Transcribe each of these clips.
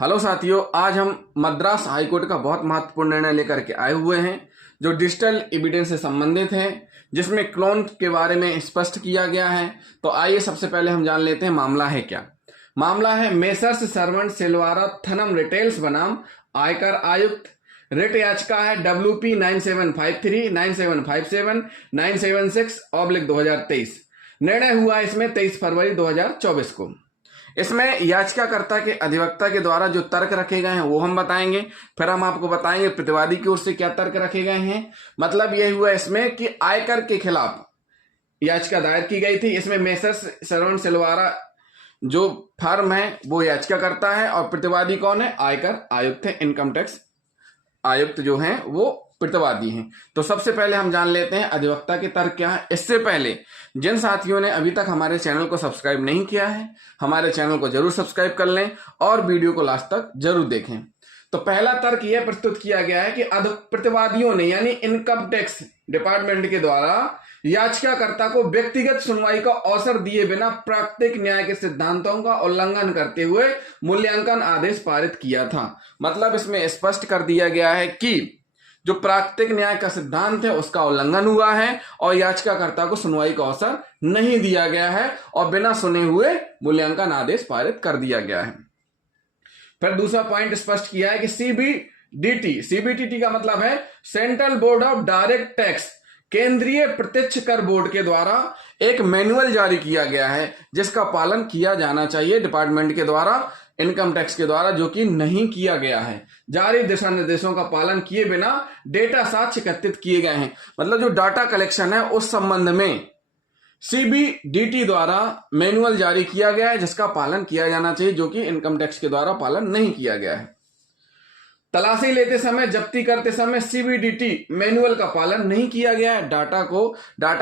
Hello साथियों, आज हम मद्रास हाईकोर्ट का बहुत महत्वपूर्ण निर्णय लेकर के आए हुए हैं जो डिजिटल एविडेंस से संबंधित है, जिसमें क्लोन के बारे में स्पष्ट किया गया है। तो आइए सबसे पहले हम जान लेते हैं मामला है क्या। मामला है मेसर्स सरवण सेल्वाराथनम रिटेल्स बनाम आयकर आयुक्त। रिट याचिका है WP 9753 9757 976/2023। निर्णय हुआ इसमें 23 फरवरी 2024 को। इसमें याचिकाकर्ता के अधिवक्ता के द्वारा जो तर्क रखे गए हैं वो हम बताएंगे, फिर हम आपको बताएंगे प्रतिवादी की ओर से क्या तर्क रखे गए हैं। मतलब यह हुआ इसमें कि आयकर के खिलाफ याचिका दायर की गई थी। इसमें मेसर्स सरवण सेल्वारा जो फर्म है वो याचिकाकर्ता है और प्रतिवादी कौन है? आयकर आयुक्त है। इनकम टैक्स आयुक्त जो हैं वो प्रतिवादी हैं। तो सबसे पहले हम जान लेते हैं अधिवक्ता के तर्क क्या है। इससे पहले जिन साथियों ने अभी तक हमारे चैनल को सब्सक्राइब नहीं किया है, हमारे चैनल को जरूर सब्सक्राइब कर लें और वीडियो को लास्ट तक जरूर देखें। तो पहला तर्क यह प्रस्तुत किया गया है कि प्रतिवादियों ने यानी इनकम टैक्स डिपार्टमेंट के द्वारा याचिकाकर्ता को व्यक्तिगत सुनवाई का अवसर दिए बिना प्राकृतिक न्याय के सिद्धांतों का उल्लंघन करते हुए मूल्यांकन आदेश पारित किया था। मतलब इसमें स्पष्ट कर दिया गया है कि जो प्राकृतिक न्याय का सिद्धांत है उसका उल्लंघन हुआ है और याचिकाकर्ता को सुनवाई का अवसर नहीं दिया गया है और बिना सुने हुए मूल्यांकन आदेश पारित कर दिया गया है। फिर दूसरा पॉइंट स्पष्ट किया है कि सीबीडीटी का मतलब है central board of direct tax, केंद्रीय प्रत्यक्ष कर बोर्ड के द्वारा एक मैनुअल जारी किया गया है जिसका पालन किया जाना चाहिए डिपार्टमेंट के द्वारा, इनकम टैक्स के द्वारा, जो कि नहीं किया गया है। जारी दिशा निर्देशों का पालन किए बिना डेटा साक्ष्य एकत्रित किए गए हैं। मतलब जो डाटा कलेक्शन है उस संबंध में सीबीडीटी द्वारा मैनुअल जारी किया गया है जिसका पालन किया जाना चाहिए, जो कि इनकम टैक्स के द्वारा पालन नहीं किया गया है। तलाशी लेते समय, जब्ती करते समय सीबीडीटी मैनुअल का पालन नहीं किया गया है। डाटा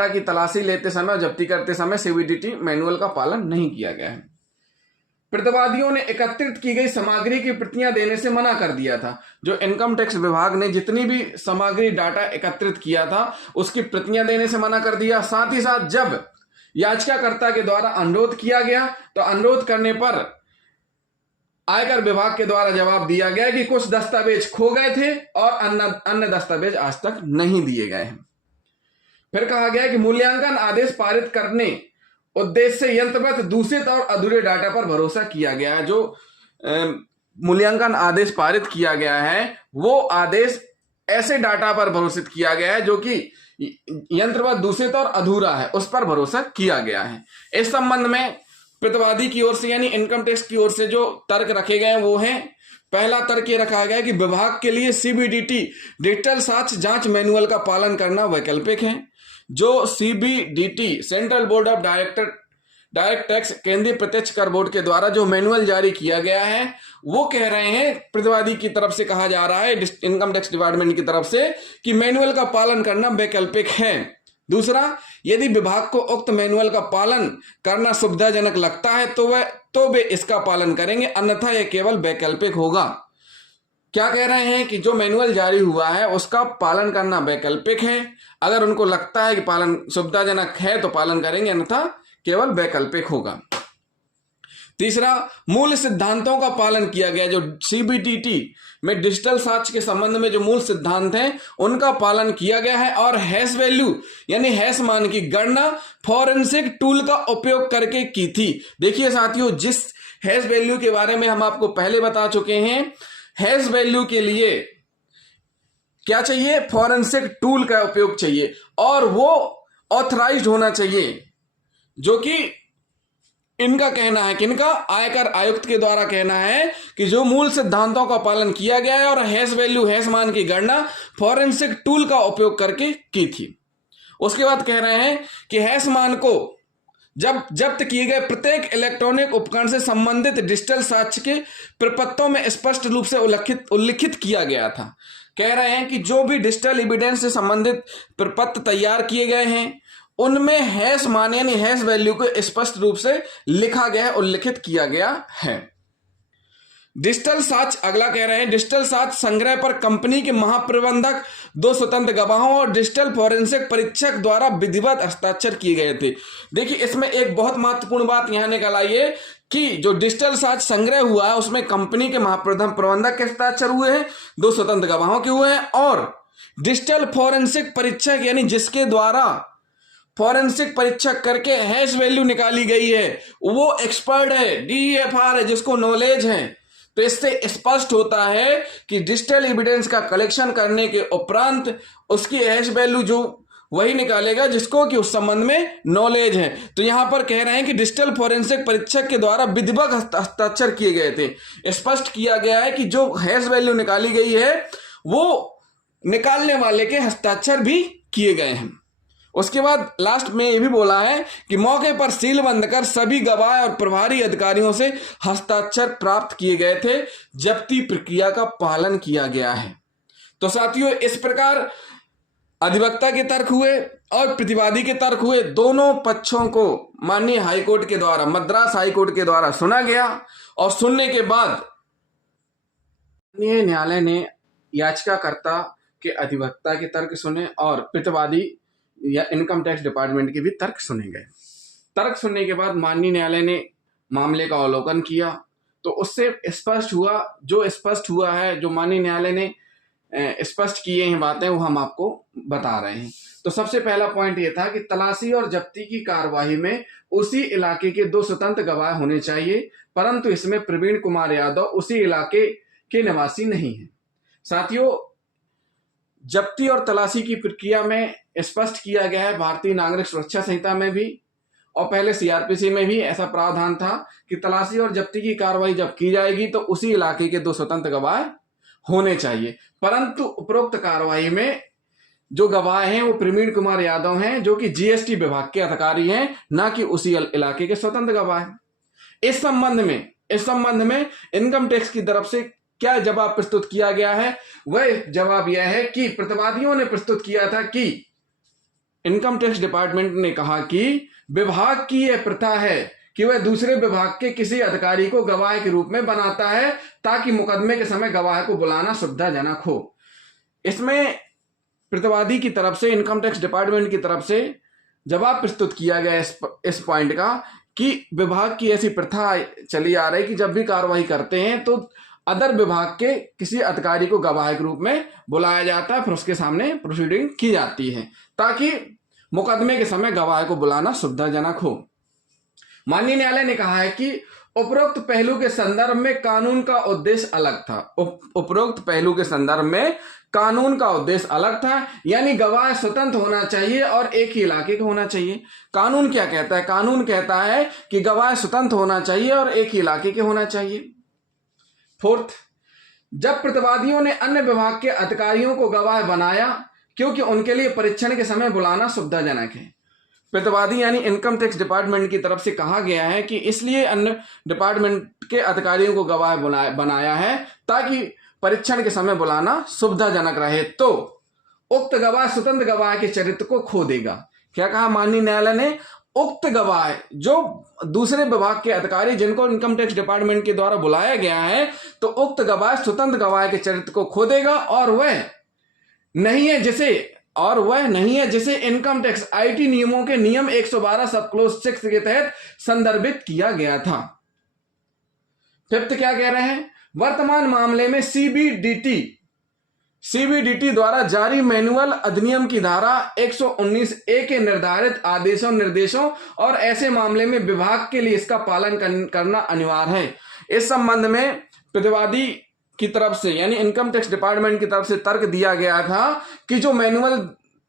की तलाशी लेते समय, जब्ती करते समय सीबीडीटी मैनुअल का पालन नहीं किया गया है। प्रतिवादियों ने एकत्रित की गई सामग्री की प्रतियां देने से मना कर दिया था। जो इनकम टैक्स विभाग ने जितनी भी सामग्री डाटा एकत्रित किया था उसकी प्रतियां देने से मना कर दिया। साथ ही साथ जब याचिकाकर्ता के द्वारा अनुरोध किया गया तो अनुरोध करने पर आयकर विभाग के द्वारा जवाब दिया गया कि कुछ दस्तावेज खो गए थे और अन्य दस्तावेज आज तक नहीं दिए गए हैं। फिर कहा गया कि मूल्यांकन आदेश पारित करने उद्देश्य से यंत्रवत दूषित और अधूरे डाटा पर भरोसा किया गया है। जो मूल्यांकन आदेश पारित किया गया है वो आदेश ऐसे डाटा पर भरोसित किया गया है जो कि यंत्रवत दूषित और अधूरा है, उस पर भरोसा किया गया है। इस संबंध में प्रतिवादी की ओर से यानी इनकम टैक्स की ओर से जो तर्क रखे गए हैं वो हैं, पहला तर्क ये रखा गया कि विभाग के लिए सीबीडीटी डिजिटल साक्ष्य जांच मैनुअल का पालन करना वैकल्पिक है। जो CBDT central board of direct tax, केंद्रीय प्रत्यक्ष कर बोर्ड के द्वारा जो मैनुअल जारी किया गया है वो कह रहे हैं, प्रतिवादी की तरफ से कहा जा रहा है इनकम टैक्स डिपार्टमेंट की तरफ से कि मैनुअल का पालन करना वैकल्पिक है। दूसरा, यदि विभाग को उक्त मैनुअल का पालन करना सुविधाजनक लगता है तो वे इसका पालन करेंगे, अन्यथा यह केवल वैकल्पिक होगा। क्या कह रहे हैं कि जो मैनुअल जारी हुआ है उसका पालन करना वैकल्पिक है। अगर उनको लगता है कि पालन सुविधाजनक है तो पालन करेंगे, अन्यथा केवल वैकल्पिक होगा। तीसरा, मूल सिद्धांतों का पालन किया गया। जो सीबीडीटी में डिजिटल साक्ष्य के संबंध में जो मूल सिद्धांत हैं उनका पालन किया गया है और हैश वैल्यू यानी हैश मान की गणना फॉरेंसिक टूल का उपयोग करके की थी। देखिए साथियों, जिस हैश वैल्यू के बारे में हम आपको पहले बता चुके हैं, हैश वैल्यू के लिए क्या चाहिए? फॉरेंसिक टूल का उपयोग चाहिए और वो ऑथराइज्ड होना चाहिए, जो कि इनका कहना है, किनका? आयकर आयुक्त के द्वारा कहना है कि जो मूल सिद्धांतों का पालन किया गया है और हैश वैल्यू हैश मान की गणना फॉरेंसिक टूल का उपयोग करके की थी। उसके बाद कह रहे हैं कि हैश मान को जब जब्त किए गए प्रत्येक इलेक्ट्रॉनिक उपकरण से संबंधित डिजिटल साक्ष्य के प्रपत्रों में स्पष्ट रूप से उल्लिखित किया गया था। कह रहे हैं कि जो भी डिजिटल एविडेंस से संबंधित प्रपत्र तैयार किए गए हैं उनमें हैश मान यानी हैश वैल्यू को स्पष्ट रूप से लिखा गया, उल्लिखित किया गया है। डिजिटल साक्ष्य, अगला कह रहे हैं डिजिटल साक्ष्य संग्रह पर कंपनी के महाप्रबंधक, 2 स्वतंत्र गवाहों और डिजिटल फॉरेंसिक परीक्षक द्वारा विधिवत हस्ताक्षर किए गए थे। देखिए इसमें एक बहुत महत्वपूर्ण बात यहां निकल आई है कि जो डिजिटल साक्ष्य संग्रह हुआ है उसमें कंपनी के महाप्रबंधक के हस्ताक्षर हुए हैं, 2 स्वतंत्र गवाहों के हुए हैं, और डिजिटल फॉरेंसिक परीक्षक यानी जिसके द्वारा फॉरेंसिक परीक्षक करके हैश वैल्यू निकाली गई है वो एक्सपर्ट है, DEFR है, जिसको नॉलेज है। तो इससे स्पष्ट होता है कि डिजिटल एविडेंस का कलेक्शन करने के उपरांत उसकी हैश वैल्यू जो वही निकालेगा जिसको कि उस संबंध में नॉलेज है। तो यहां पर कह रहे हैं कि डिजिटल फॉरेंसिक परीक्षक के द्वारा विधिवत हस्ताक्षर किए गए थे। स्पष्ट किया गया है कि जो हैश वैल्यू निकाली गई है वो निकालने वाले के हस्ताक्षर भी किए गए हैं। उसके बाद लास्ट में ये भी बोला है कि मौके पर सील बंद कर सभी गवाह और प्रभारी अधिकारियों से हस्ताक्षर प्राप्त किए गए थे, जब्ती प्रक्रिया का पालन किया गया है। तो साथियों, इस प्रकार अधिवक्ता के तर्क हुए और प्रतिवादी के तर्क हुए। दोनों पक्षों को माननीय हाईकोर्ट के द्वारा, मद्रास हाईकोर्ट के द्वारा सुना गया और सुनने के बाद माननीय न्यायालय ने याचिकाकर्ता के अधिवक्ता के तर्क सुने और प्रतिवादी या इनकम टैक्स डिपार्टमेंट के भी तर्क सुने गए। तर्क सुनने के बाद माननीय न्यायालय ने मामले का अवलोकन किया तो उससे स्पष्ट हुआ है, जो माननीय न्यायालय ने स्पष्ट किए हैं बातें, वो हम आपको बता रहे हैं। तो सबसे पहला पॉइंट ये था कि तलाशी और जब्ती की कार्यवाही में उसी इलाके के 2 स्वतंत्र गवाह होने चाहिए, परंतु इसमें प्रवीण कुमार यादव उसी इलाके के निवासी नहीं है। साथियों, जब्ती और तलाशी की प्रक्रिया में स्पष्ट किया गया है, भारतीय नागरिक सुरक्षा संहिता में भी और पहले CRPC में भी ऐसा प्रावधान था कि तलाशी और जब्ती की कार्रवाई जब की जाएगी तो उसी इलाके के 2 स्वतंत्र गवाह होने चाहिए, परंतु उपरोक्त कार्रवाई में जो गवाह हैं वो प्रवीण कुमार यादव हैं, जो कि GST विभाग के अधिकारी हैं, ना कि उसी इलाके के स्वतंत्र गवाह हैं। इस संबंध में इनकम टैक्स की तरफ से क्या जवाब प्रस्तुत किया गया है? वह जवाब यह है कि प्रतिवादियों ने प्रस्तुत किया था कि इनकम टैक्स डिपार्टमेंट ने कहा कि विभाग की यह प्रथा है कि वह दूसरे विभाग के किसी अधिकारी को गवाह के रूप में बनाता है ताकि मुकदमे के समय गवाह को बुलाना सुविधाजनक हो। इसमें प्रतिवादी की तरफ से, इनकम टैक्स डिपार्टमेंट की तरफ से जवाब प्रस्तुत किया गया इस पॉइंट का कि विभाग की ऐसी प्रथा चली आ रही कि जब भी कार्रवाई करते हैं तो अदर विभाग के किसी अधिकारी को गवाह के रूप में बुलाया जाता है, फिर उसके सामने प्रोसीडिंग की जाती है ताकि मुकदमे के समय गवाह को बुलाना सुविधाजनक हो। माननीय न्यायालय ने कहा है कि उपरोक्त पहलू के संदर्भ में कानून का उद्देश्य अलग था। उपरोक्त पहलू के संदर्भ में कानून का उद्देश्य अलग था, यानी गवाह स्वतंत्र होना चाहिए और एक ही इलाके का होना चाहिए। कानून क्या कहता है? कानून कहता है कि गवाह स्वतंत्र होना चाहिए और एक ही इलाके के होना चाहिए। फोर्थ, जब प्रतिवादियों ने अन्य विभाग के अधिकारियों को गवाह बनाया क्योंकि उनके लिए परीक्षण के समय बुलाना सुविधाजनक है। प्रतिवादी यानी इनकम टैक्स डिपार्टमेंट की तरफ से कहा गया है कि इसलिए अन्य डिपार्टमेंट के अधिकारियों को गवाह बनाया है ताकि परीक्षण के समय बुलाना सुविधाजनक रहे, तो उक्त गवाह स्वतंत्र गवाह के चरित्र को खो देगा। क्या कहा माननीय न्यायालय ने? उक्त गवाह जो दूसरे विभाग के अधिकारी जिनको इनकम टैक्स डिपार्टमेंट के द्वारा बुलाया गया है, तो उक्त गवाह स्वतंत्र गवाह के चरित्र को खो देगा और वह नहीं है जिसे इनकम टैक्स IT नियमों के नियम 112 सब क्लोज 6 के तहत संदर्भित किया गया था। फिफ्थ क्या कह रहे हैं? वर्तमान मामले में CBDT द्वारा जारी मैनुअल अधिनियम की धारा 119A के निर्धारित आदेशों निर्देशों और ऐसे मामले में विभाग के लिए इसका पालन करना अनिवार्य है। इस संबंध में प्रतिवादी की तरफ से यानी इनकम टैक्स डिपार्टमेंट की तरफ से तर्क दिया गया था कि जो मैनुअल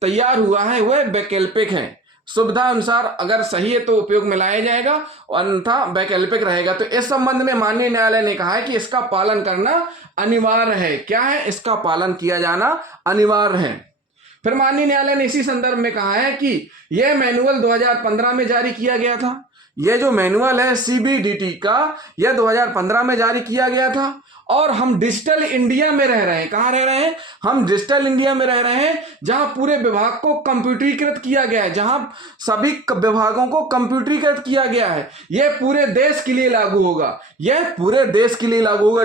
तैयार हुआ है वह वैकल्पिक है, सुविधा अनुसार अगर सही है तो उपयोग में लाया जाएगा, अन्यथा वैकल्पिक रहेगा। तो इस संबंध में माननीय न्यायालय ने कहा है कि इसका पालन करना अनिवार्य है। क्या है? इसका पालन किया जाना अनिवार्य है। फिर माननीय न्यायालय ने इसी संदर्भ में कहा है कि यह मैनुअल 2015 में जारी किया गया था। यह जो मैनुअल है CBDT का, यह 2015 में जारी किया गया था और हम डिजिटल इंडिया में रह रहे हैं। कहां रह रहे हैं? हम डिजिटल इंडिया में रह रहे हैं जहां पूरे विभाग को कंप्यूटरीकृत किया गया है, जहां सभी विभागों को कंप्यूटरीकृत किया गया है। यह पूरे देश के लिए लागू होगा।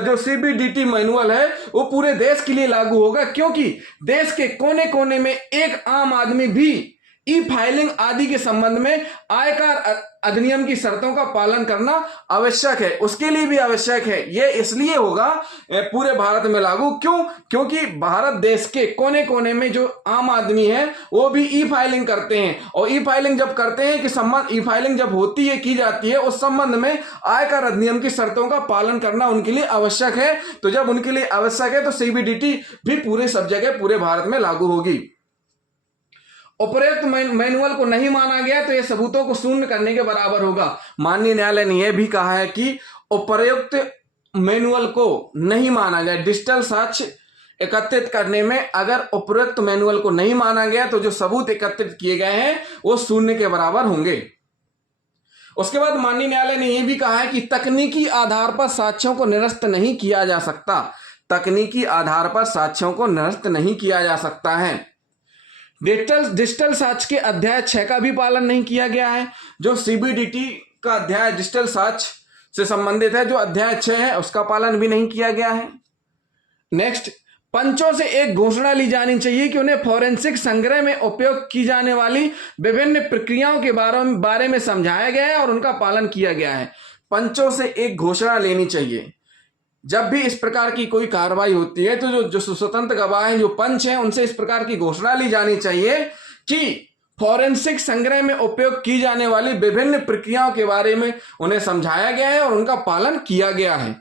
जो CBDT मैनुअल है वो पूरे देश के लिए लागू होगा, क्योंकि देश के कोने कोने में एक आम आदमी भी ई फाइलिंग आदि के संबंध में आयकर अधिनियम की शर्तों का पालन करना आवश्यक है, उसके लिए भी आवश्यक है। यह इसलिए होगा पूरे भारत में लागू, क्यों? क्योंकि भारत देश के कोने कोने में जो आम आदमी है वो भी ई फाइलिंग करते हैं, और ई फाइलिंग जब करते हैं कि संबंध ई फाइलिंग जब होती है, की जाती है, उस संबंध में आयकर अधिनियम की शर्तों का पालन करना उनके लिए आवश्यक है। तो जब उनके लिए आवश्यक है तो सीबीडीटी भी पूरे सब जगह पूरे भारत में लागू होगी। उपरोक्त मैनुअल को नहीं माना गया तो यह सबूतों को शून्य करने के बराबर होगा। माननीय न्यायालय ने यह भी कहा है कि उपरोक्त मैनुअल को नहीं माना गया, डिजिटल साक्ष्य एकत्रित करने में अगर उपरोक्त मैनुअल को नहीं माना गया तो जो सबूत एकत्रित किए गए हैं वो शून्य के बराबर होंगे। उसके बाद माननीय न्यायालय ने यह भी कहा है कि तकनीकी आधार पर साक्ष्यों को निरस्त नहीं किया जा सकता। तकनीकी आधार पर साक्ष्यों को निरस्त नहीं किया जा सकता है। डिजिटल साक्ष्य के अध्याय 6 का भी पालन नहीं किया गया है। जो सीबीडीटी का अध्याय डिजिटल साक्ष्य से संबंधित है, जो अध्याय 6 है, उसका पालन भी नहीं किया गया है। नेक्स्ट, पंचों से एक घोषणा ली जानी चाहिए कि उन्हें फॉरेंसिक संग्रह में उपयोग की जाने वाली विभिन्न प्रक्रियाओं के बारे में समझाया गया है और उनका पालन किया गया है। पंचों से एक घोषणा लेनी चाहिए। जब भी इस प्रकार की कोई कार्रवाई होती है तो जो स्वतंत्र गवाह हैं, जो पंच हैं, उनसे इस प्रकार की घोषणा ली जानी चाहिए कि फॉरेंसिक संग्रह में उपयोग की जाने वाली विभिन्न प्रक्रियाओं के बारे में उन्हें समझाया गया है और उनका पालन किया गया है।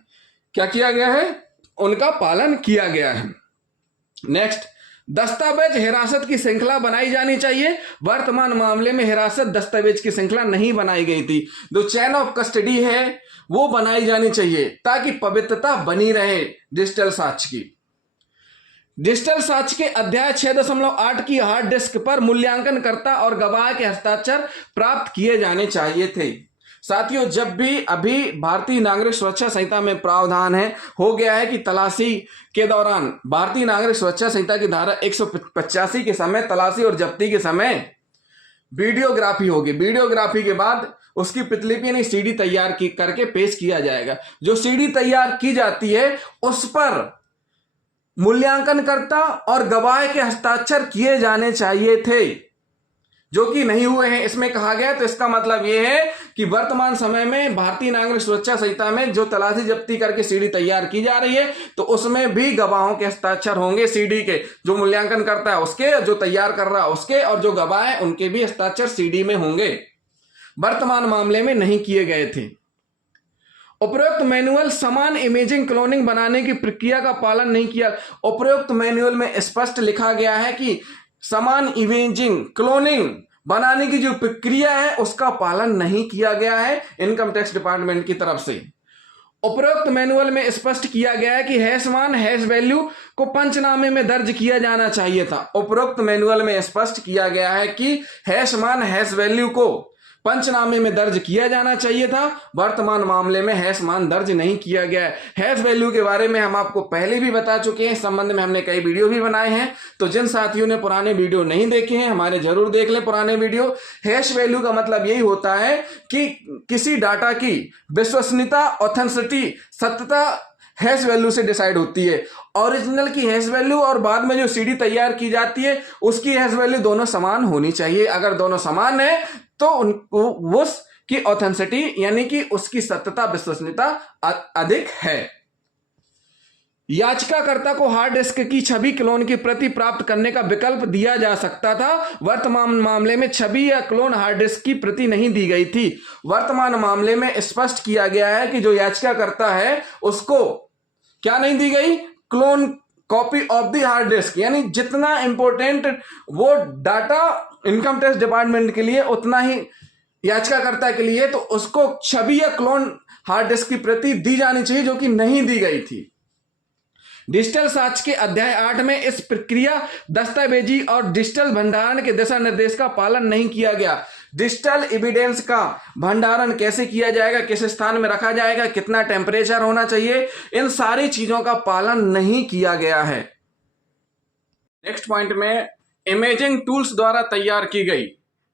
क्या किया गया है? उनका पालन किया गया है। नेक्स्ट, दस्तावेज हिरासत की श्रृंखला बनाई जानी चाहिए। वर्तमान मामले में हिरासत दस्तावेज की श्रृंखला नहीं बनाई गई थी। जो चेन ऑफ कस्टडी है वो बनाई जानी चाहिए ताकि पवित्रता बनी रहे डिजिटल साक्ष्य की। डिजिटल साक्ष्य के अध्याय 6.8 की हार्ड डिस्क पर मूल्यांकनकर्ता और गवाह के हस्ताक्षर प्राप्त किए जाने चाहिए थे। साथियों, जब भी अभी भारतीय नागरिक सुरक्षा संहिता में प्रावधान हो गया है कि तलाशी के दौरान भारतीय नागरिक सुरक्षा संहिता की धारा 185 के समय तलाशी और जब्ती के समय वीडियोग्राफी होगी। वीडियोग्राफी के बाद उसकी प्रतिलिपि यानी सीडी तैयार करके पेश किया जाएगा। जो सीडी तैयार की जाती है उस पर मूल्यांकनकर्ता और गवाह के हस्ताक्षर किए जाने चाहिए थे, जो कि नहीं हुए हैं इसमें कहा गया। तो इसका मतलब यह है कि वर्तमान समय में भारतीय नागरिक सुरक्षा संहिता में जो तलाशी जब्ती करके सीडी तैयार की जा रही है तो उसमें भी गवाहों के हस्ताक्षर होंगे। सीडी के जो मूल्यांकन करता है उसके, जो तैयार कर रहा है उसके, और जो गवाह है उनके भी हस्ताक्षर सीडी में होंगे। वर्तमान मामले में नहीं किए गए थे। उपरोक्त मैनुअल समान इमेजिंग क्लोनिंग बनाने की प्रक्रिया का पालन नहीं किया। उपरोक्त मैनुअल में स्पष्ट लिखा गया है कि समान इमेजिंग क्लोनिंग बनाने की जो प्रक्रिया है उसका पालन नहीं किया गया है इनकम टैक्स डिपार्टमेंट की तरफ से। उपरोक्त मैनुअल में स्पष्ट किया गया है कि हैश मान हैश वैल्यू को पंचनामे में दर्ज किया जाना चाहिए था। उपरोक्त मैनुअल में स्पष्ट किया गया है कि हैश मान हैश वैल्यू को पंचनामे में दर्ज किया जाना चाहिए था। वर्तमान मामले में हैश मान दर्ज नहीं किया गया है। हैश वैल्यू के बारे में हम आपको पहले भी बता चुके हैं, इस संबंध में हमने कई वीडियो भी बनाए हैं। तो जिन साथियों ने पुराने वीडियो नहीं देखे हैं हमारे जरूर देख लें पुराने वीडियो। हैश वैल्यू का मतलब यही होता है कि किसी डाटा की विश्वसनीयता, ऑथेंटिसिटी, सत्यता हैश वैल्यू से डिसाइड होती है। ओरिजिनल की हैश वैल्यू और बाद में जो सीडी तैयार की जाती है उसकी हैश वैल्यू दोनों समान होनी चाहिए। अगर दोनों समान है तो उसकी ऑथेंटिसिटी यानी कि उसकी सत्यता, विश्वसनीयता अधिक है। याचिकाकर्ता को हार्ड डिस्क की छवि क्लोन की प्रति प्राप्त करने का विकल्प दिया जा सकता था। वर्तमान मामले में छवि या क्लोन हार्ड डिस्क की प्रति नहीं दी गई थी। वर्तमान मामले में स्पष्ट किया गया है कि जो याचिकाकर्ता है उसको क्या नहीं दी गई? Clone copy of the hard disk, यानी जितना इंपॉर्टेंट वो डाटा इनकम टैक्स डिपार्टमेंट के लिए उतना ही याचिकाकर्ता के लिए, तो उसको छवि या क्लोन हार्ड डिस्क की प्रति दी जानी चाहिए, जो कि नहीं दी गई थी। डिजिटल साक्ष्य के अध्याय 8 में इस प्रक्रिया, दस्तावेजी और डिजिटल भंडारण के दिशा निर्देश का पालन नहीं किया गया। डिजिटल एविडेंस का भंडारण कैसे किया जाएगा, किस स्थान में रखा जाएगा, कितना टेम्परेचर होना चाहिए, इन सारी चीजों का पालन नहीं किया गया है। नेक्स्ट पॉइंट में इमेजिंग टूल्स द्वारा तैयार की गई,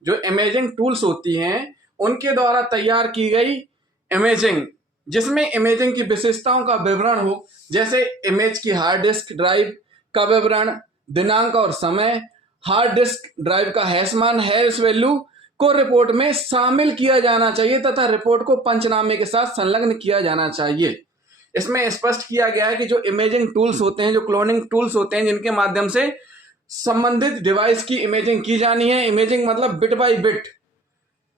जो इमेजिंग टूल्स होती हैं उनके द्वारा तैयार की गई इमेजिंग, जिसमें इमेजिंग की विशेषताओं का विवरण हो, जैसे इमेज की हार्ड डिस्क ड्राइव का विवरण, दिनांक और समय, हार्ड डिस्क ड्राइव का हैश मान, हैश वैल्यू, को रिपोर्ट में शामिल किया जाना चाहिए तथा रिपोर्ट को पंचनामे के साथ संलग्न किया जाना चाहिए। इसमें स्पष्ट किया गया है कि जो इमेजिंग टूल्स होते हैं, जो क्लोनिंग टूल्स होते हैं, जिनके माध्यम से संबंधित डिवाइस की इमेजिंग की जानी है, इमेजिंग मतलब बिट बाय बिट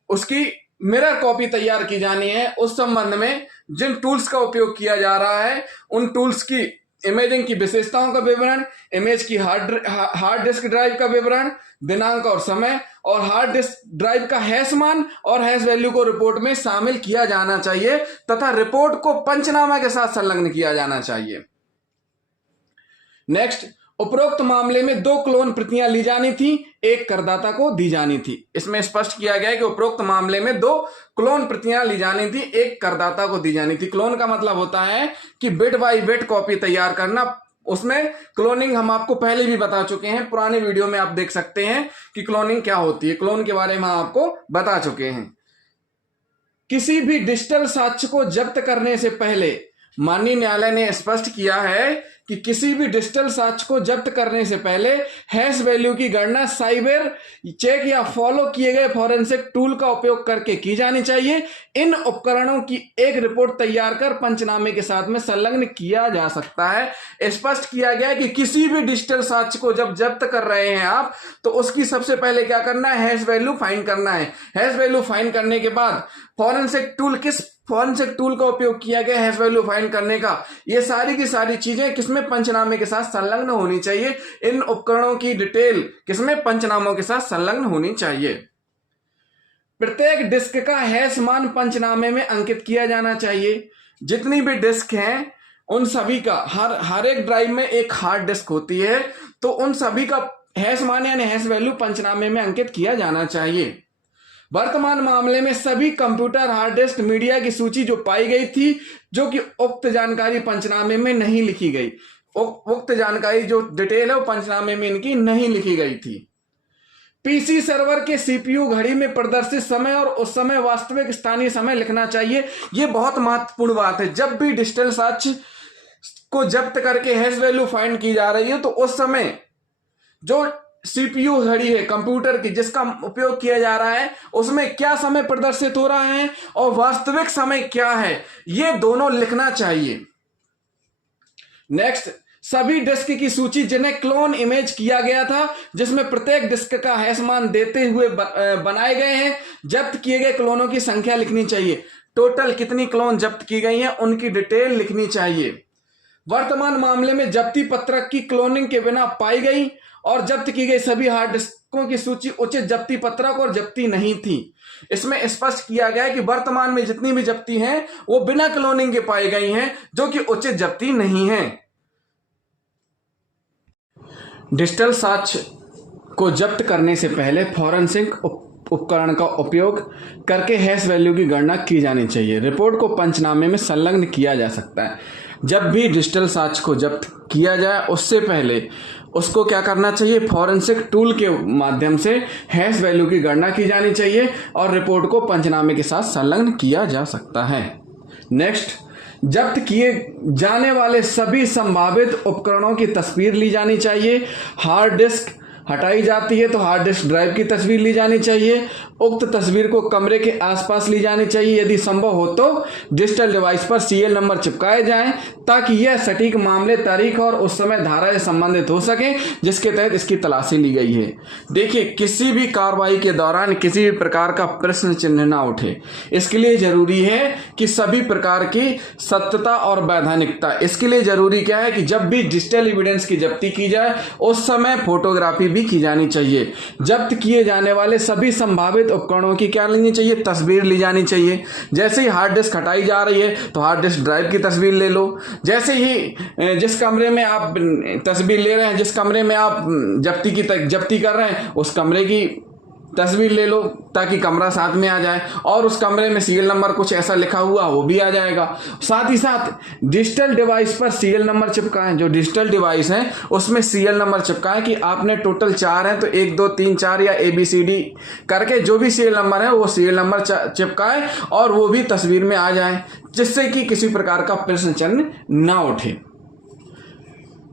उसकी मिरर कॉपी तैयार की जानी है, उस संबंध में जिन टूल्स का उपयोग किया जा रहा है उन टूल्स की इमेजिंग की विशेषताओं का विवरण, इमेज की हार्ड डिस्क ड्राइव का विवरण, दिनांक और समय, और हार्ड डिस्क ड्राइव का हैश मान और हैश वैल्यू को रिपोर्ट में शामिल किया जाना चाहिए तथा रिपोर्ट को पंचनामा के साथ संलग्न किया जाना चाहिए। नेक्स्ट, उपरोक्त मामले में 2 क्लोन प्रतियां ली जानी थी, एक करदाता को दी जानी थी। इसमें स्पष्ट किया गया है कि उपरोक्त मामले में 2 क्लोन प्रतियां ली जानी थी, एक करदाता को दी जानी थी। क्लोन का मतलब होता है कि बिट बाय बिट कॉपी तैयार करना। उसमें क्लोनिंग हम आपको पहले भी बता चुके हैं, पुराने वीडियो में आप देख सकते हैं कि क्लोनिंग क्या होती है। क्लोन के बारे में हम आपको बता चुके हैं। किसी भी डिजिटल साक्ष्य को जब्त करने से पहले माननीय न्यायालय ने स्पष्ट किया है कि किसी भी डिजिटल साक्ष्य को जब्त करने से पहले हैश वैल्यू की गणना साइबर चेक या फॉलो किए गए फॉरेंसिक टूल का उपयोग करके की जानी चाहिए। इन उपकरणों की एक रिपोर्ट तैयार कर पंचनामे के साथ में संलग्न किया जा सकता है। स्पष्ट किया गया है कि किसी भी डिजिटल साक्ष्य को जब जब्त कर रहे हैं आप, तो उसकी सबसे पहले क्या करना है, हैश वैल्यू फाइंड करना है। हैश वैल्यू फाइंड करने के बाद फॉरेंसिक टूल, किस फॉरेंसिक टूल का उपयोग किया गया हैश वैल्यू फाइंड करने का, ये सारी की सारी चीजें किसमें, पंचनामे के साथ संलग्न होनी चाहिए। इन उपकरणों की डिटेल किसमें, पंचनामों के साथ संलग्न होनी चाहिए। प्रत्येक डिस्क का हैश मान पंचनामे में अंकित किया जाना चाहिए। जितनी भी डिस्क हैं उन सभी का, हर एक ड्राइव में एक हार्ड डिस्क होती है, तो उन सभी का हैश मान यानी हैश वैल्यू पंचनामे में अंकित किया जाना चाहिए। वर्तमान मामले में सभी कंप्यूटर हार्ड डिस्क मीडिया की सूची जो पाई गई थी, जो कि उक्त जानकारी पंचनामे में नहीं लिखी गई, उक्त जानकारी जो डिटेल है वो पंचनामे में इनकी नहीं लिखी गई थी। पीसी सर्वर के सीपीयू घड़ी में प्रदर्शित समय और उस समय वास्तविक स्थानीय समय लिखना चाहिए। यह बहुत महत्वपूर्ण बात है। जब भी डिजिटल साक्ष्य को जब्त करके हैश वैल्यू फाइंड की जा रही है, तो उस समय जो सीपीयू घड़ी है कंप्यूटर की जिसका उपयोग किया जा रहा है, उसमें क्या समय प्रदर्शित हो रहा है और वास्तविक समय क्या है, ये दोनों लिखना चाहिए। नेक्स्ट, सभी डिस्क की सूची जिन्हें क्लोन इमेज किया गया था, जिसमें प्रत्येक डिस्क का हैश मान देते हुए बनाए गए हैं, जब्त किए गए क्लोनों की संख्या लिखनी चाहिए। टोटल कितनी क्लोन जब्त की गई हैं उनकी डिटेल लिखनी चाहिए। वर्तमान मामले में जब्ती पत्रक की क्लोनिंग के बिना पाई गई और जब्त की गई सभी हार्ड डिस्कों की सूची उचित जब्ती पत्रक और जब्ती नहीं थी। इसमें स्पष्ट किया गया है कि वर्तमान में जितनी भी जब्ती हैं वो बिना क्लोनिंग के पाई गई हैं, जो कि उचित जब्ती नहीं है। डिजिटल साक्ष्य को जब्त करने से पहले फॉरेंसिक उपकरण का उपयोग करके हैश वैल्यू की गणना की जानी चाहिए। रिपोर्ट को पंचनामे में संलग्न किया जा सकता है। जब भी डिजिटल साक्ष्य को जब्त किया जाए उससे पहले उसको क्या करना चाहिए, फॉरेंसिक टूल के माध्यम से हैश वैल्यू की गणना की जानी चाहिए और रिपोर्ट को पंचनामे के साथ संलग्न किया जा सकता है। नेक्स्ट, जब्त किए जाने वाले सभी संभावित उपकरणों की तस्वीर ली जानी चाहिए। हार्ड डिस्क हटाई जाती है तो हार्ड डिस्क ड्राइव की तस्वीर ली जानी चाहिए। उक्त तस्वीर को कमरे के आसपास ली जानी चाहिए। यदि संभव हो तो डिजिटल डिवाइस पर सीरियल नंबर चिपकाए जाएं ताकि यह सटीक मामले, तारीख और उस समय धारा से संबंधित हो सके जिसके तहत इसकी तलाशी ली गई है। देखिए, किसी भी कार्रवाई के दौरान किसी भी प्रकार का प्रश्न चिन्ह ना उठे, इसके लिए जरूरी है कि सभी प्रकार की सत्यता और वैधानिकता। इसके लिए जरूरी क्या है कि जब भी डिजिटल एविडेंस की जब्ती की जाए उस समय फोटोग्राफी भी की जानी चाहिए। जब्त किए जाने वाले सभी संभावित उपकरणों की क्या लेनी चाहिए, तस्वीर ली जानी चाहिए। जैसे ही हार्ड डिस्क हटाई जा रही है तो हार्ड डिस्क ड्राइव की तस्वीर ले लो। जैसे ही जिस कमरे में आप तस्वीर ले रहे हैं, जिस कमरे में आप जब्ती कर रहे हैं, उस कमरे की तस्वीर ले लो ताकि कमरा साथ में आ जाए और उस कमरे में सीरियल नंबर कुछ ऐसा लिखा हुआ वो भी आ जाएगा। साथ ही साथ डिजिटल डिवाइस पर सीरियल नंबर चिपकाएं। जो डिजिटल डिवाइस है उसमें सीरियल नंबर चिपकाएं कि आपने टोटल 4 है तो 1 2 3 4 या ABCD करके जो भी सीरियल नंबर है वो सीरियल नंबर चिपकाएं और वो भी तस्वीर में आ जाए, जिससे कि किसी प्रकार का प्रश्न चिन्ह ना उठे।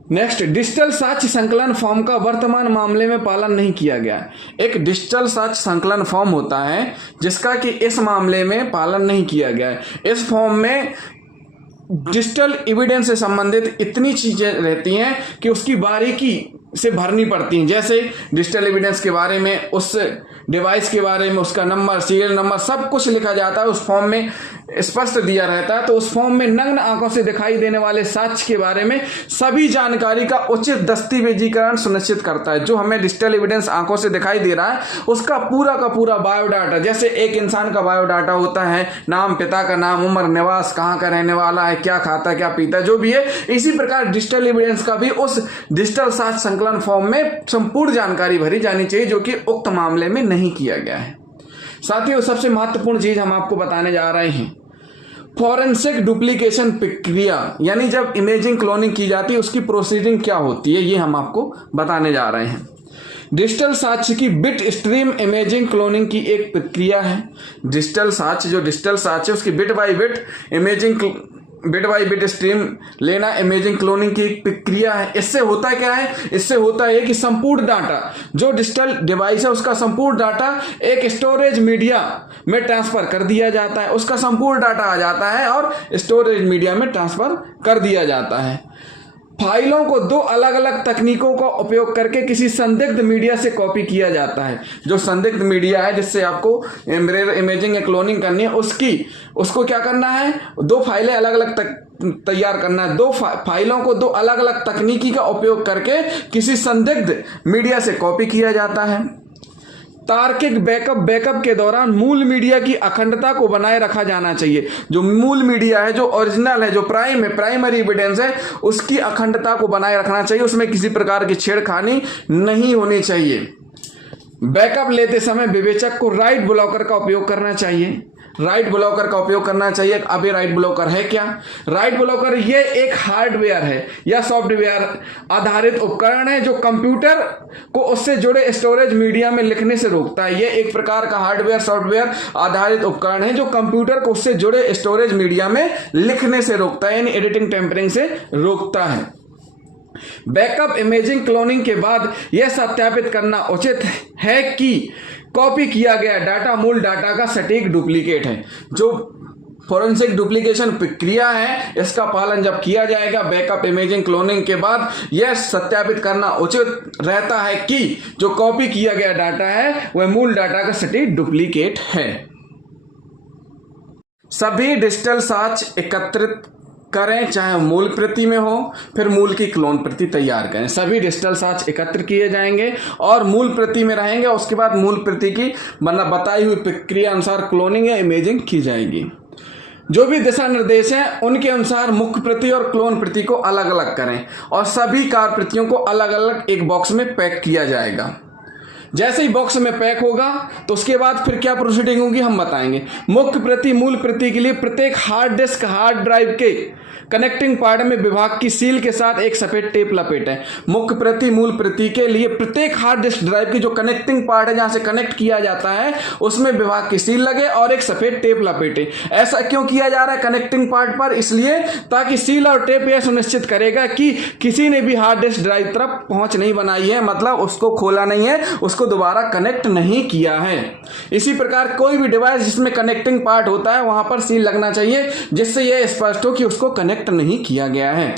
नेक्स्ट, डिजिटल साक्ष्य संकलन फॉर्म का वर्तमान मामले में पालन नहीं किया गया। एक डिजिटल साक्ष्य संकलन फॉर्म होता है जिसका कि इस मामले में पालन नहीं किया गया है। इस फॉर्म में डिजिटल एविडेंस से संबंधित इतनी चीजें रहती हैं कि उसकी बारीकी से भरनी पड़ती हैं। जैसे डिजिटल एविडेंस के बारे में, उस डिवाइस के बारे में, उसका नंबर, सीरियल नंबर, सब कुछ लिखा जाता है, उस फॉर्म में स्पष्ट दिया रहता है। तो उस फॉर्म में नग्न आंखों से दिखाई देने वाले साक्ष्य के बारे में सभी जानकारी का उचित दस्तावेजीकरण सुनिश्चित करता है। जो हमें डिजिटल एविडेंस आंखों से दिखाई दे रहा है उसका पूरा का पूरा बायोडाटा, जैसे एक इंसान का बायोडाटा होता है, नाम, पिता का नाम, उम्र, निवास, कहाँ का रहने वाला है, क्या खाता है, क्या पीता है, जो भी है, इसी प्रकार डिजिटल एविडेंस का भी उस डिजिटल साक्ष्य संकलन फॉर्म में संपूर्ण जानकारी भरी जानी चाहिए, जो कि उक्त मामले में नहीं किया गया है। साथियों, सबसे महत्वपूर्ण चीज हम आपको बताने जा रहे हैं, फॉरेंसिक डुप्लीकेशन प्रक्रिया, यानी जब इमेजिंग क्लोनिंग की जाती है उसकी प्रोसीडिंग क्या होती है, ये हम आपको बताने जा रहे हैं। डिजिटल साक्ष्य की बिट स्ट्रीम इमेजिंग क्लोनिंग की एक प्रक्रिया है। डिजिटल साक्ष्य, जो डिजिटल साक्ष्य उसकी bit by bit imaging, bit by bit stream लेना इमेजिंग क्लोनिंग की एक प्रक्रिया है। इससे होता क्या है, इससे होता है कि संपूर्ण डाटा, जो डिजिटल डिवाइस है उसका संपूर्ण डाटा एक स्टोरेज मीडिया में ट्रांसफर कर दिया जाता है। उसका संपूर्ण डाटा आ जाता है और स्टोरेज मीडिया में ट्रांसफर कर दिया जाता है। फाइलों को दो अलग अलग तकनीकों का उपयोग करके किसी संदिग्ध मीडिया से कॉपी किया जाता है। जो संदिग्ध मीडिया है जिससे आपको इमेजिंग या क्लोनिंग करनी है, उसको क्या करना है, दो फाइलें अलग अलग तैयार करना है। दो फाइलों को दो अलग अलग तकनीकी का उपयोग करके किसी संदिग्ध मीडिया से कॉपी किया जाता है। तार्किक बैकअप के दौरान मूल मीडिया की अखंडता को बनाए रखा जाना चाहिए। जो मूल मीडिया है, जो ओरिजिनल है, जो प्राइमरी एविडेंस है, उसकी अखंडता को बनाए रखना चाहिए। उसमें किसी प्रकार की छेड़खानी नहीं होनी चाहिए। बैकअप लेते समय विवेचक को राइट ब्लॉकर का उपयोग करना चाहिए। राइट ब्लॉकर का उपयोग करना चाहिए। अब ये राइट ब्लॉकर है क्या? राइट ब्लॉकर ये एक हार्डवेयर है या सॉफ्टवेयर आधारित उपकरण है जो कंप्यूटर को उससे जुड़े स्टोरेज मीडिया में लिखने से रोकता है। ये एक प्रकार का हार्डवेयर सॉफ्टवेयर आधारित उपकरण है जो कंप्यूटर को उससे जुड़े स्टोरेज मीडिया में लिखने से रोकता है, यानी एडिटिंग टेम्परिंग से रोकता है। बैकअप इमेजिंग क्लोनिंग के बाद यह सत्यापित करना उचित है कि कॉपी किया गया डाटा मूल डाटा का सटीक डुप्लीकेट है। जो फॉरेंसिक डुप्लीकेशन प्रक्रिया है, इसका पालन जब किया जाएगा बैकअप इमेजिंग क्लोनिंग के बाद, यह सत्यापित करना उचित रहता है कि जो कॉपी किया गया डाटा है वह मूल डाटा का सटीक डुप्लीकेट है। सभी डिजिटल साक्ष्य एकत्रित करें, चाहे मूल प्रति में हो, फिर मूल की क्लोन प्रति तैयार करें। सभी डिजिटल साक्ष्य एकत्र किए जाएंगे और मूल प्रति में रहेंगे। उसके बाद मूल प्रति की बताई हुई प्रक्रिया अनुसार क्लोनिंग या इमेजिंग की जाएगी। जो भी दिशा निर्देश हैं उनके अनुसार मुख्य प्रति और क्लोन प्रति को अलग अलग करें और सभी कार्य प्रतियों को अलग अलग एक बॉक्स में पैक किया जाएगा। जैसे ही बॉक्स में पैक होगा तो उसके बाद फिर क्या प्रोसीडिंग होगी हम बताएंगे। मुख्य प्रति मूल प्रति के लिए प्रत्येक हार्ड डिस्क हार्ड ड्राइव के कनेक्टिंग पार्ट में विभाग की सील के साथ एक सफेद टेप लपेटें। मुख्य प्रति मूल प्रति के लिए प्रत्येक हार्ड डिस्क ड्राइव की जो कनेक्टिंग पार्ट है जहां से कनेक्ट किया जाता है उसमें विभाग की सील लगे और एक सफेद टेप लपेटे। ऐसा क्यों किया जा रहा है कनेक्टिंग पार्ट पर? इसलिए ताकि सील और टेप यह सुनिश्चित करेगा कि किसी ने भी हार्ड डिस्क ड्राइव तरफ पहुंच नहीं बनाई है, मतलब उसको खोला नहीं है, उसको दोबारा कनेक्ट नहीं किया है। इसी प्रकार कोई भी डिवाइस जिसमें कनेक्टिंग पार्ट होता है वहां पर सील लगना चाहिए जिससे यह स्पष्ट हो कि उसको कनेक्ट नहीं किया गया है।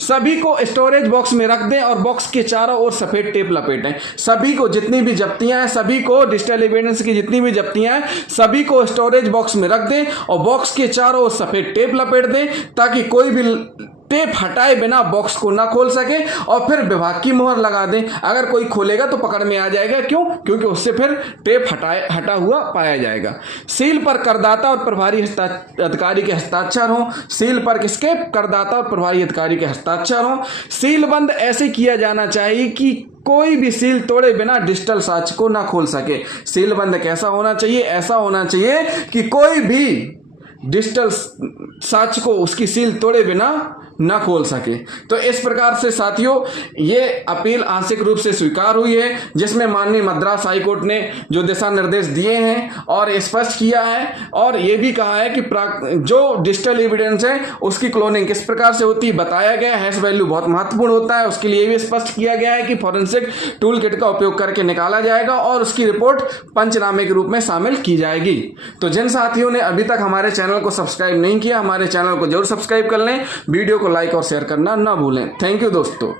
सभी को स्टोरेज बॉक्स में रख दें और बॉक्स के चारों ओर सफेद टेप लपेटें। सभी को जितनी भी जब्तियां हैं, सभी को डिजिटल एविडेंस की जितनी भी जब्तियां हैं, सभी को स्टोरेज बॉक्स में रख दें और बॉक्स के चारों ओर सफेद टेप लपेट दें ताकि कोई भी टेप हटाए बिना बॉक्स को ना खोल सके और फिर विभाग की मोहर लगा दें। अगर कोई खोलेगा तो पकड़ में आ जाएगा। क्यों? क्योंकि उससे फिर टेप हटा हुआ पाया जाएगा। सील पर करदाता और प्रभारी अधिकारी के हस्ताक्षर हों। सील पर किसके? करदाता और प्रभारी अधिकारी के हस्ताक्षर हों। सील बंद ऐसे किया जाना चाहिए कि कोई भी सील तोड़े बिना डिजिटल साक्ष्य को ना खोल सके। सील बंद कैसा होना चाहिए? ऐसा होना चाहिए कि कोई भी डिजिटल साक्ष्य को उसकी सील तोड़े बिना न खोल सके। तो इस प्रकार से साथियों ये अपील आंशिक रूप से स्वीकार हुई है, जिसमें माननीय मद्रास हाईकोर्ट ने जो दिशा निर्देश दिए हैं और स्पष्ट किया है और ये भी कहा है कि जो डिजिटल एविडेंस है उसकी क्लोनिंग किस प्रकार से होती है बताया गया। हैश वैल्यू बहुत महत्वपूर्ण होता है, उसके लिए भी स्पष्ट किया गया है कि फॉरेंसिक टूल किट का उपयोग करके निकाला जाएगा और उसकी रिपोर्ट पंचनामे के रूप में शामिल की जाएगी। तो जिन साथियों ने अभी तक हमारे चैनल को सब्सक्राइब नहीं किया, हमारे चैनल को जरूर सब्सक्राइब कर लें, वीडियो को लाइक और शेयर करना ना भूलें। थैंक यू दोस्तों।